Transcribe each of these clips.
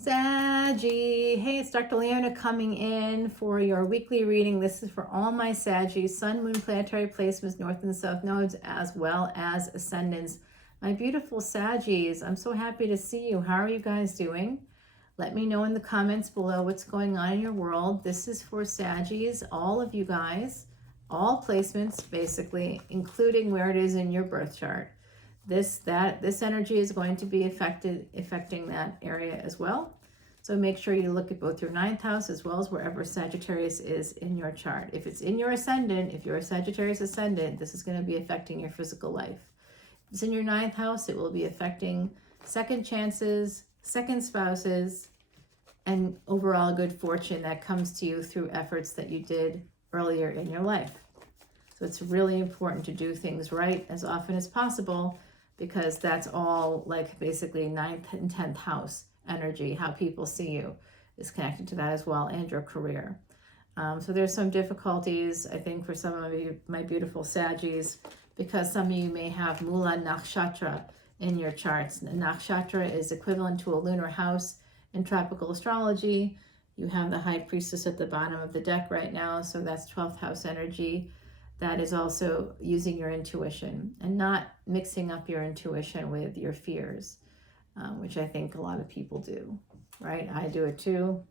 Saggy, hey, it's Dr. Leona coming in for your weekly reading. This is for all my Saggies, Sun, Moon, planetary placements, North and South nodes, as well as ascendants. My beautiful Saggies, I'm so happy to see you. How are you guys doing? Let me know in the comments below what's going on in your world. This is for Saggies, all of you guys, all placements basically, including where it is in your birth chart. This energy is going to be affecting that area as well. So make sure you look at both your 9th house as well as wherever Sagittarius is in your chart. If it's in your ascendant, if you're a Sagittarius ascendant, this is going to be affecting your physical life. If it's in your 9th house, it will be affecting second chances, second spouses, and overall good fortune that comes to you through efforts that you did earlier in your life. So it's really important to do things right as often as possible, because that's all like basically 9th and 10th house energy. How people see you is connected to that as well, and your career. So there's some difficulties, I think, for some of you, my beautiful Saggies, because some of you may have Mula Nakshatra in your charts. Nakshatra is equivalent to a lunar house in tropical astrology. You have the High Priestess at the bottom of the deck right now, so that's 12th house energy. That is also using your intuition and not mixing up your intuition with your fears, which I think a lot of people do, right? I do it too.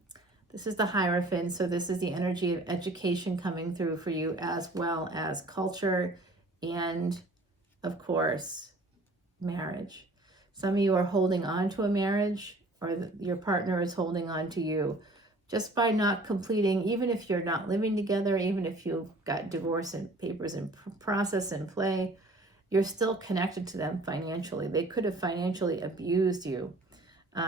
This is the Hierophant, so this is the energy of education coming through for you, as well as culture and, of course, marriage. Some of you are holding on to a marriage, or your partner is holding on to you, just by not completing, even if you're not living together, even if you've got divorce and papers in process and play, you're still connected to them financially. They could have financially abused you.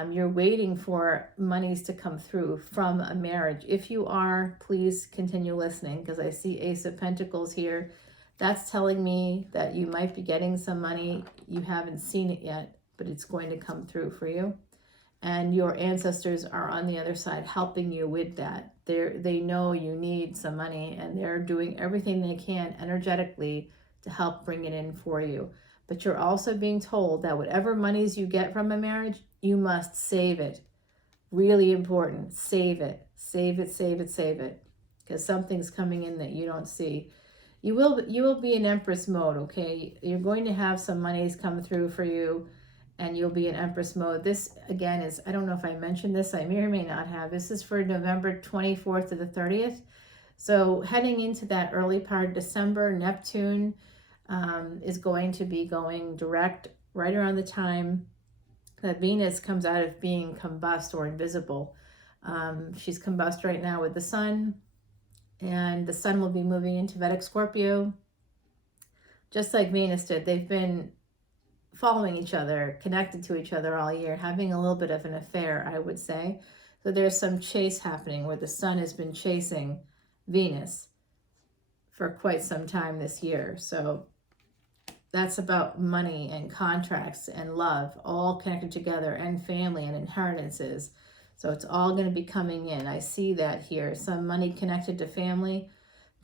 You're waiting for monies to come through from a marriage. If you are, please continue listening, because I see Ace of Pentacles here. That's telling me that you might be getting some money. You haven't seen it yet, but it's going to come through for you. And your ancestors are on the other side helping you with that. They know you need some money, and they're doing everything they can energetically to help bring it in for you. But you're also being told that whatever monies you get from a marriage, you must save it. Really important. Save it. Save it, save it, save it. Because something's coming in that you don't see. You will be in Empress mode, okay? You're going to have some monies come through for you, and you'll be in Empress mode. This, again, is, I don't know if I mentioned this, I may or may not have. This is for November 24th to the 30th. So heading into that early part of December, Neptune is going to be going direct right around the time that Venus comes out of being combust or invisible. She's combust right now with the Sun, and the Sun will be moving into Vedic Scorpio, just like Venus did. They've been following each other, connected to each other all year, having a little bit of an affair, I would say. So there's some chase happening where the Sun has been chasing Venus for quite some time this year. So that's about money and contracts and love, all connected together, and family and inheritances. So it's all going to be coming in. I see that here. Some money connected to family,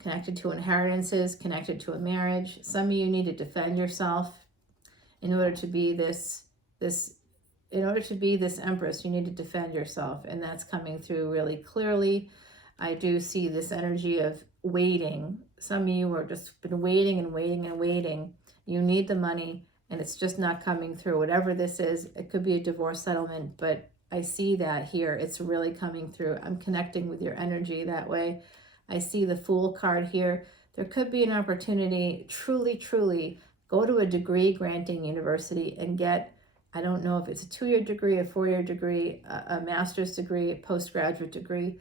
connected to inheritances, connected to a marriage. Some of you need to defend yourself. In order to be this Empress, you need to defend yourself, and that's coming through really clearly. I do see this energy of waiting. Some of you are just been waiting and waiting and waiting. You need the money, and it's just not coming through. Whatever this is, it could be a divorce settlement, but I see that here. It's really coming through. I'm connecting with your energy that way. I see the Fool card here. There could be an opportunity, truly, go to a degree granting university and get, I don't know if it's a 2-year degree, a 4-year degree, a master's degree, a postgraduate degree.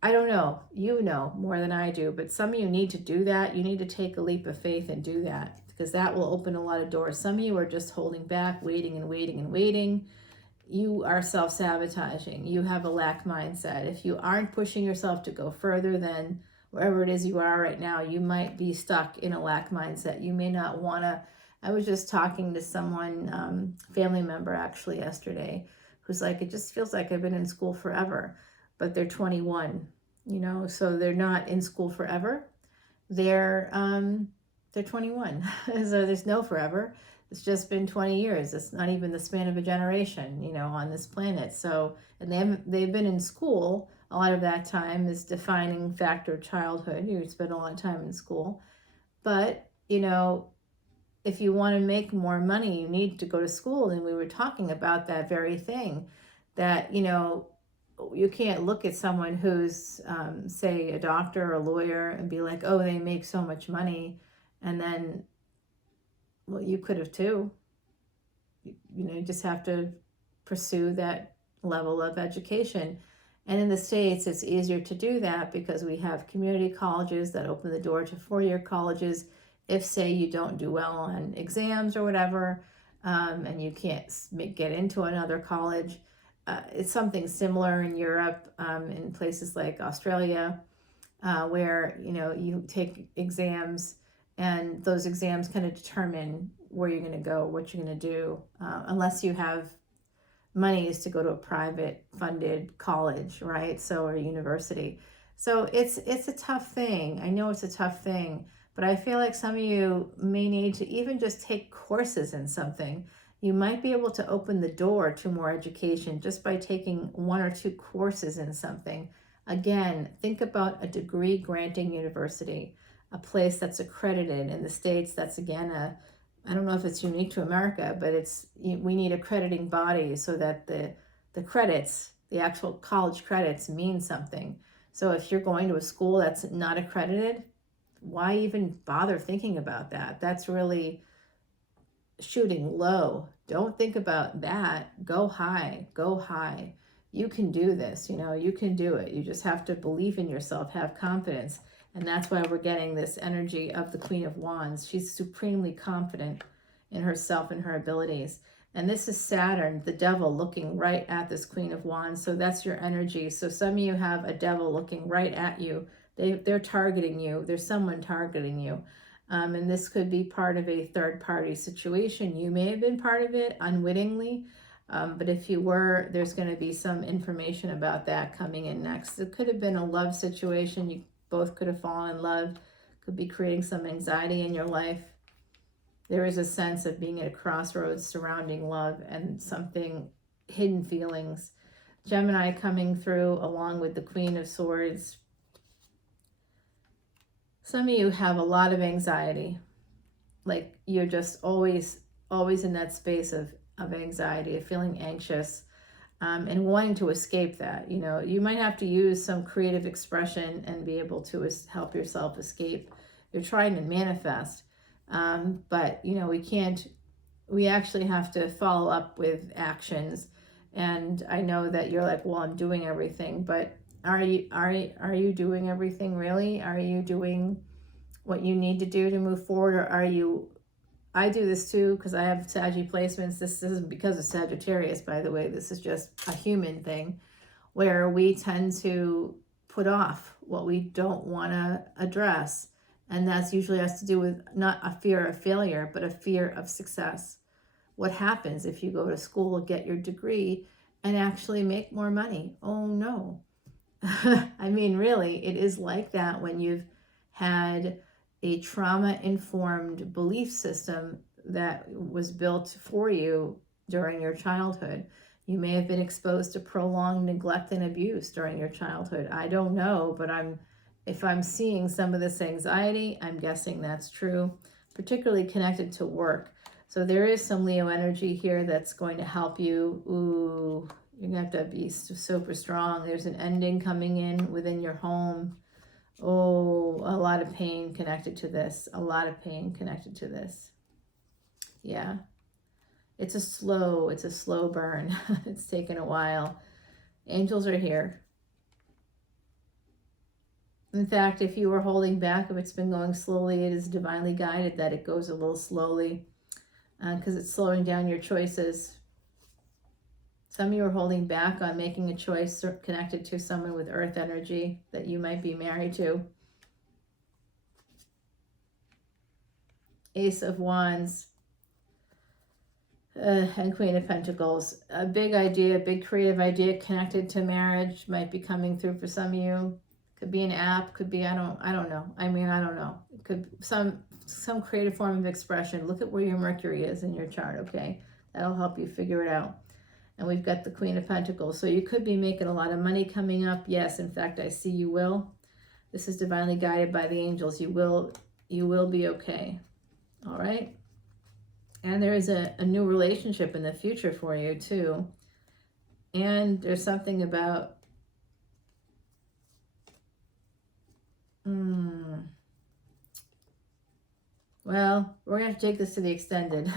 I don't know. You know more than I do, but some of you need to do that. You need to take a leap of faith and do that, because that will open a lot of doors. Some of you are just holding back, waiting and waiting and waiting. You are self-sabotaging. You have a lack mindset. If you aren't pushing yourself to go further than wherever it is you are right now, you might be stuck in a lack mindset. You may not want to. I was just talking to someone, family member actually yesterday, who's like, it just feels like I've been in school forever, but they're 21, so they're not in school forever. They're 21, so there's no forever. It's just been 20 years. It's not even the span of a generation, you know, on this planet. So, and they've been in school. A lot of that time is defining factor of childhood. You spend a lot of time in school. But, you know, if you want to make more money, you need to go to school. And we were talking about that very thing, that, you know, you can't look at someone who's, say, a doctor or a lawyer and be like, oh, they make so much money. And then, well, you could have too. You know, you just have to pursue that level of education. And in the States, it's easier to do that because we have community colleges that open the door to four-year colleges. If, say, you don't do well on exams or whatever, and you can't get into another college, it's something similar in Europe, in places like Australia, where, you know, you take exams, and those exams kind of determine where you're going to go, what you're going to do, unless you have monies to go to a private funded college, right? So, or university. So it's a tough thing. I know it's a tough thing, but I feel like some of you may need to even just take courses in something. You might be able to open the door to more education just by taking one or two courses in something. Again, think about a degree granting university, a place that's accredited. In the States, that's again I don't know if it's unique to America, but we need accrediting bodies so that the credits, the actual college credits, mean something. So if you're going to a school that's not accredited, why even bother thinking about that? That's really shooting low. Don't think about that. Go high. Go high. You can do this. You know, you can do it. You just have to believe in yourself, have confidence. And that's why we're getting this energy of the Queen of Wands. She's supremely confident in herself and her abilities. And this is Saturn, the devil, looking right at this Queen of Wands. So that's your energy. So some of you have a devil looking right at you. They're targeting you. There's someone targeting you. And this could be part of a third-party situation. You may have been part of it unwittingly. But if you were, there's going to be some information about that coming in next. It could have been a love situation. You both could have fallen in love, could be creating some anxiety in your life. There is a sense of being at a crossroads surrounding love and something, hidden feelings. Gemini coming through along with the Queen of Swords. Some of you have a lot of anxiety. Like you're just always in that space of anxiety, of feeling anxious. And wanting to escape that. You know, you might have to use some creative expression and be able to help yourself escape. You're trying to manifest, but you know, we actually have to follow up with actions. And I know that you're like, well, I'm doing everything, but are you doing everything really? Are you doing what you need to do to move forward, or are you? I do this too because I have Saggy placements. This isn't because of Sagittarius, by the way. This is just a human thing where we tend to put off what we don't want to address. And that's usually has to do with not a fear of failure, but a fear of success. What happens if you go to school, get your degree, and actually make more money? Oh, no. I mean, really, it is like that when you've had a trauma-informed belief system that was built for you during your childhood. You may have been exposed to prolonged neglect and abuse during your childhood. I don't know, but if I'm seeing some of this anxiety, I'm guessing that's true, particularly connected to work. So there is some Leo energy here that's going to help you. Ooh, you're going to have to be super strong. There's an ending coming in within your home. Oh, a lot of pain connected to this. A lot of pain connected to this. Yeah. It's a slow burn. It's taken a while. Angels are here. In fact, if you were holding back, if it's been going slowly, it is divinely guided that it goes a little slowly because it's slowing down your choices. Some of you are holding back on making a choice connected to someone with earth energy that you might be married to. Ace of Wands and Queen of Pentacles. A big idea, big creative idea connected to marriage might be coming through for some of you. Could be an app, could be, I don't know. I mean, I don't know. It could some creative form of expression. Look at where your Mercury is in your chart, okay? That'll help you figure it out. And we've got the Queen of Pentacles. So you could be making a lot of money coming up. Yes, in fact, I see you will. This is divinely guided by the angels. You will be okay. All right? And there is a new relationship in the future for you too. And there's something about well, we're gonna have to take this to the extended.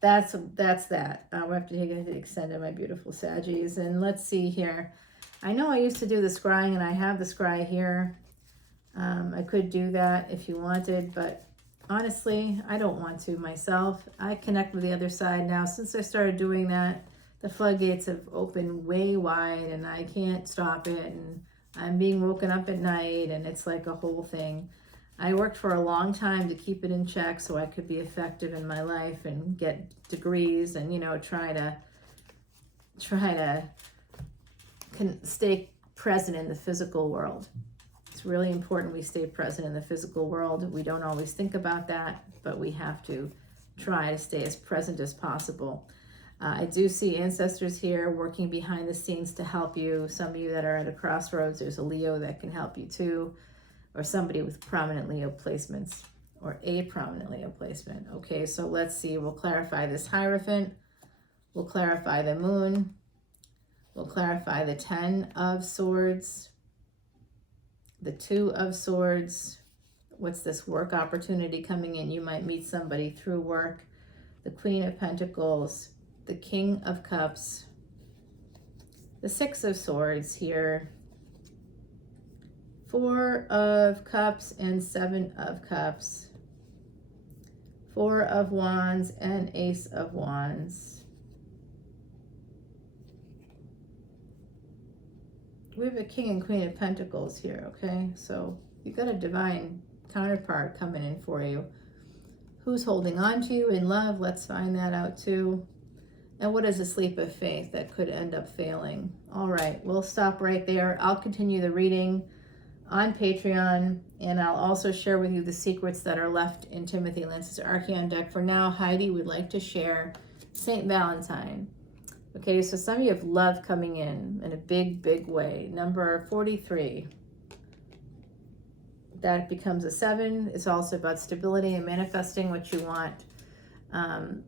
That's that. We have to take it to the extended, my beautiful Saggies. And let's see here. I know I used to do the scrying, and I have the scry here. I could do that if you wanted, but honestly, I don't want to myself. I connect with the other side now. Since I started doing that, the floodgates have opened way wide, and I can't stop it. And I'm being woken up at night, and it's like a whole thing. I worked for a long time to keep it in check so I could be effective in my life and get degrees and, you know, try to stay present in the physical world. It's really important we stay present in the physical world. We don't always think about that, but we have to try to stay as present as possible. I do see ancestors here working behind the scenes to help you. Some of you that are at a crossroads, there's a Leo that can help you too, or somebody with prominent Leo placements or a prominent Leo placement. Okay, so let's see. We'll clarify this Hierophant. We'll clarify the Moon. We'll clarify the 10 of Swords, the 2 of Swords. What's this work opportunity coming in? You might meet somebody through work. The Queen of Pentacles, the King of Cups, the 6 of Swords here, 4 of Cups and 7 of Cups, 4 of Wands and Ace of Wands. We have a King and Queen of Pentacles here, okay? So you've got a divine counterpart coming in for you. Who's holding on to you in love? Let's find that out too. And what is a sleep of faith that could end up failing? All right, we'll stop right there. I'll continue the reading on Patreon, and I'll also share with you the secrets that are left in Timothy Lance's Archeon deck. For now, Heidi would like to share St. Valentine. Okay, so some of you have love coming in a big, big way. Number 43. That becomes a 7. It's also about stability and manifesting what you want. And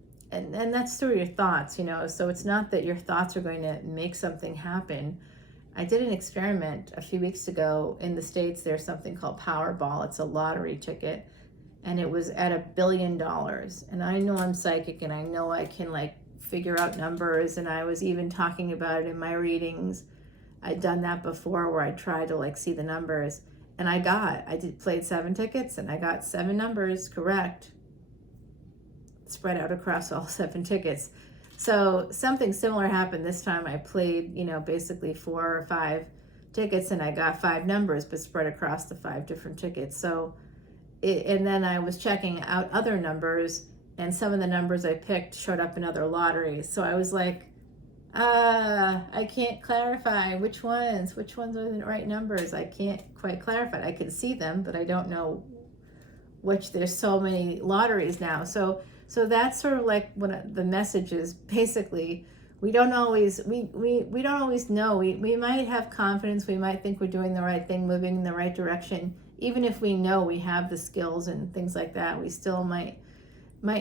that's through your thoughts, you know. So it's not that your thoughts are going to make something happen. I did an experiment a few weeks ago in the States. There's something called Powerball. It's a lottery ticket. And it was at $1 billion. And I know I'm psychic, and I know I can, like, figure out numbers, and I was even talking about it in my readings. I'd done that before where I tried to like see the numbers, and played 7 tickets, and I got 7 numbers correct, spread out across all 7 tickets. So something similar happened this time. I played, you know, basically 4 or 5 tickets, and I got 5 numbers, but spread across the 5 different tickets. So and then I was checking out other numbers, and some of the numbers I picked showed up in other lotteries. So I was like, I can't clarify which ones are the right numbers. I can't quite clarify. I can see them, but I don't know which. There's so many lotteries now. So that's sort of like what the message is. Basically, we don't always know. We might have confidence. We might think we're doing the right thing, moving in the right direction. Even if we know we have the skills and things like that, we still might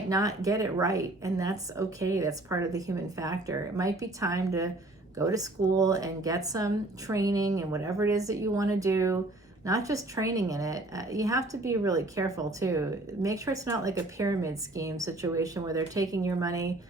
not get it right, and that's okay. That's part of the human factor. It might be time to go to school and get some training in whatever it is that you want to do, not just training in it. You have to be really careful too. Make sure it's not like a pyramid scheme situation where they're taking your money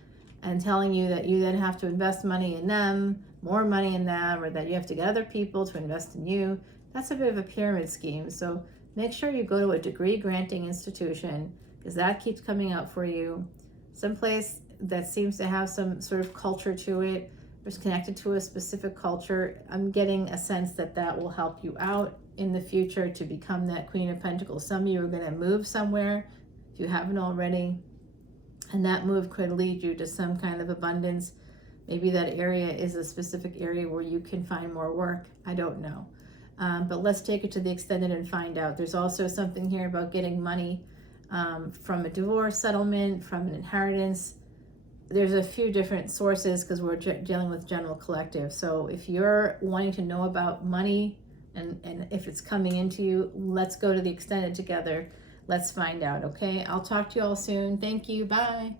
and telling you that you then have to invest money in them, more money in them, or that you have to get other people to invest in you. That's a bit of a pyramid scheme. So make sure you go to a degree granting institution, because that keeps coming up for you. Someplace that seems to have some sort of culture to it, or is connected to a specific culture. I'm getting a sense that that will help you out in the future to become that Queen of Pentacles. Some of you are going to move somewhere, if you haven't already, and that move could lead you to some kind of abundance. Maybe that area is a specific area where you can find more work. I don't know. But let's take it to the extended and find out. There's also something here about getting money from a divorce settlement, from an inheritance. There's a few different sources because we're dealing with general collective. So if you're wanting to know about money and if it's coming into you, let's go to the extended together. Let's find out, okay? I'll talk to you all soon. Thank you. Bye.